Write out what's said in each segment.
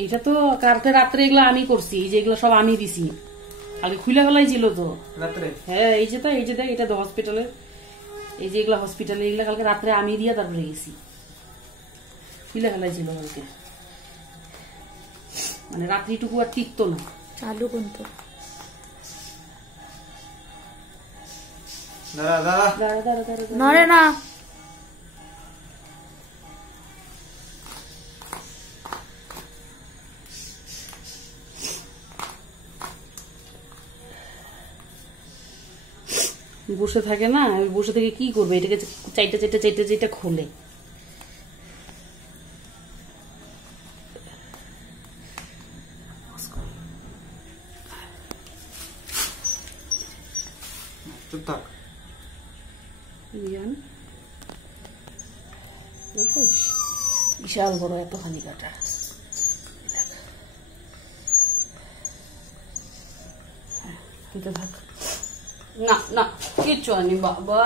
এইটা তো কালকে রাত্রে এগুলো আমি করছি, এই যে এগুলো সব আমি দিছি, আগে খুলে ফেলাই ছিল তো রাত্রে। হ্যাঁ এই যে দেখ, এটা তো হসপিটালে, এই যে এগুলো হসপিটালে, এগুলো কালকে রাত্রে আমি দিয়া তারপরে গেছি, খুলে ফেলাই ছিল কালকে, মানে রাত্রিটুকু আর টিকতো না। চালু কিন্তু নড়ে না। বসে থাকে না, বসে থেকে কি করবে, এটাকে চাইটা খোলে। চুপ থাক। বিশাল বড় এতখানি কাটা। থাক না না, কিচ্ছু হয়নি বাবা,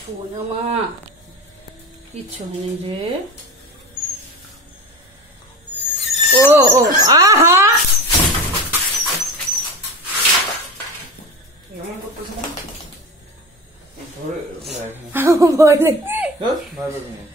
শোনা মা, কিচ্ছু হয়নি রে। ও ও আহা, ধরে ভয় লাগে।